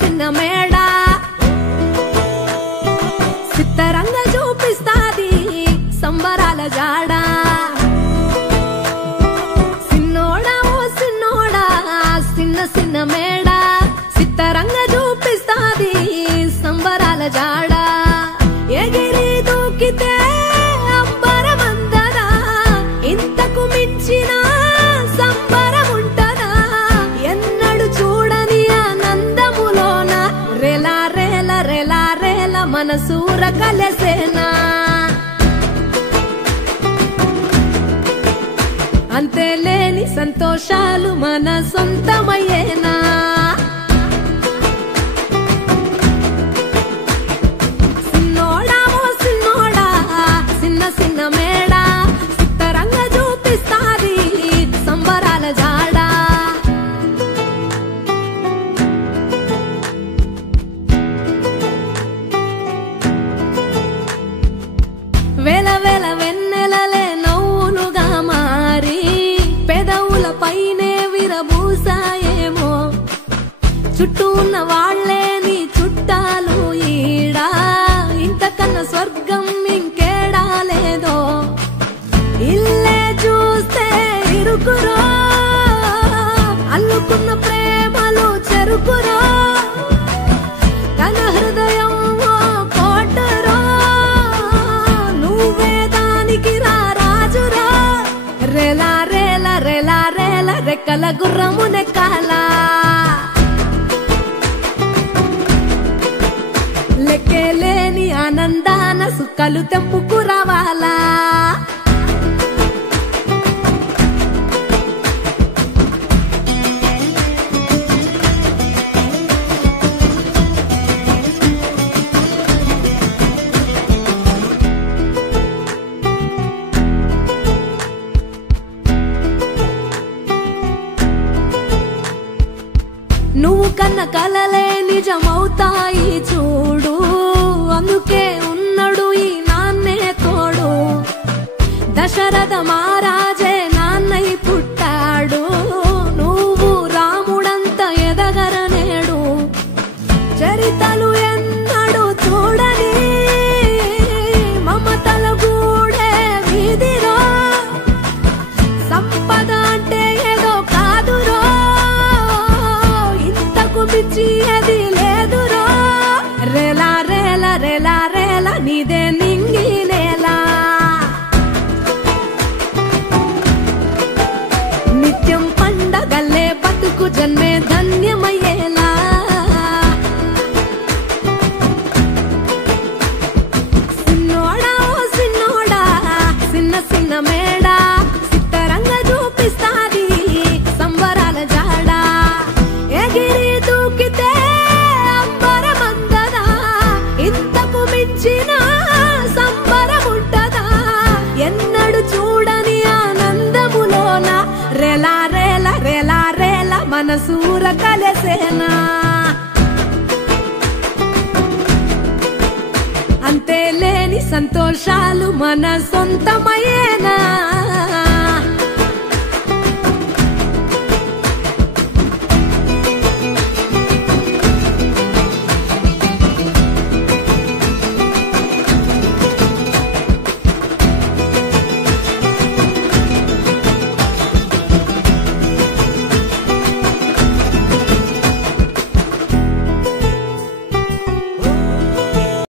చిన్న మేడ సిత్తరంగ చూపిస్తాది సంబరాల జాడ సిన్నోడా ఓ సిన్నోడా చిన్న మేడ సిత్తరంగ చూపిస్తాది సంబరాల జాడ ఎగిరి దూకితే అంబరమందరా ఇంతకు మించిన సంబరం ఉంటదా ఎన్నడు చూడని ఆనందములోన రేలా రేల రేలా రేల మనసూర కలసేనా అంతేలేని సంతోషాలు మన సొంతమయ్యేనా సిన్నోడా ఓ సిన్నోడా చిన్న మేడ సిత్తరంగ చూపిస్తాది సంబరాల జాడ వేల వేల వెన్నెలలే నవ్వులుగా మారి పెదవుల పైనే విరబూసాయేమో చుట్టూ ఉన్న వాళ్లే నీ చుట్టాలు ఈడా ఇంతకన్నా స్వర్గం ఇంకేడా లేదో ఇల్లే చూస్తే ఇరుకురో అల్లుకున్న ప్రేమలు చెరుకురో తన హృదయం కోటరో నువ్వే దానికి రాజురా రేలా రేల రేలా రేల రెక్కల గుర్రము నెక్కాలా లెక్కేలేని ఆనందాన సుక్కలు తెంపుకు రావాలా నువ్వు కన్న కలలే నిజమవుతాయి చూడు అందుకే ఉన్నాడు ఈ నాన్నే తోడు దశరథ మహారాజే నాన్నై పుట్టాడు నువ్వు రాముడంత ఎదగరనేడు చరితలు ఎన్నడు చూడని మమతల గూడే వీధిరో సంపద అంటే ఏదో కాదురో పిచ్చి అది లేదురో రేలా రేల రేలా రేల నీదే నింగి నేలా నిత్యం పండగల్లే బతుకు జన్మే ధన్యమయ్యేలా సిన్నోడా ఓ సిన్నోడా చిన్న మేడ సిత్తరంగ చూపిస్తాది సంబరాల జాడ ఎగిరి దూకితే అంబరమందదా ఇంతకు మించిన సంబరం ఉంటదా ఎన్నడు చూడని ఆనందములోన రేలా రేల రేలా రేల మనసూర కలసేనా అంతేలేని సంతోషాలు మన సొంతమయ్యేనా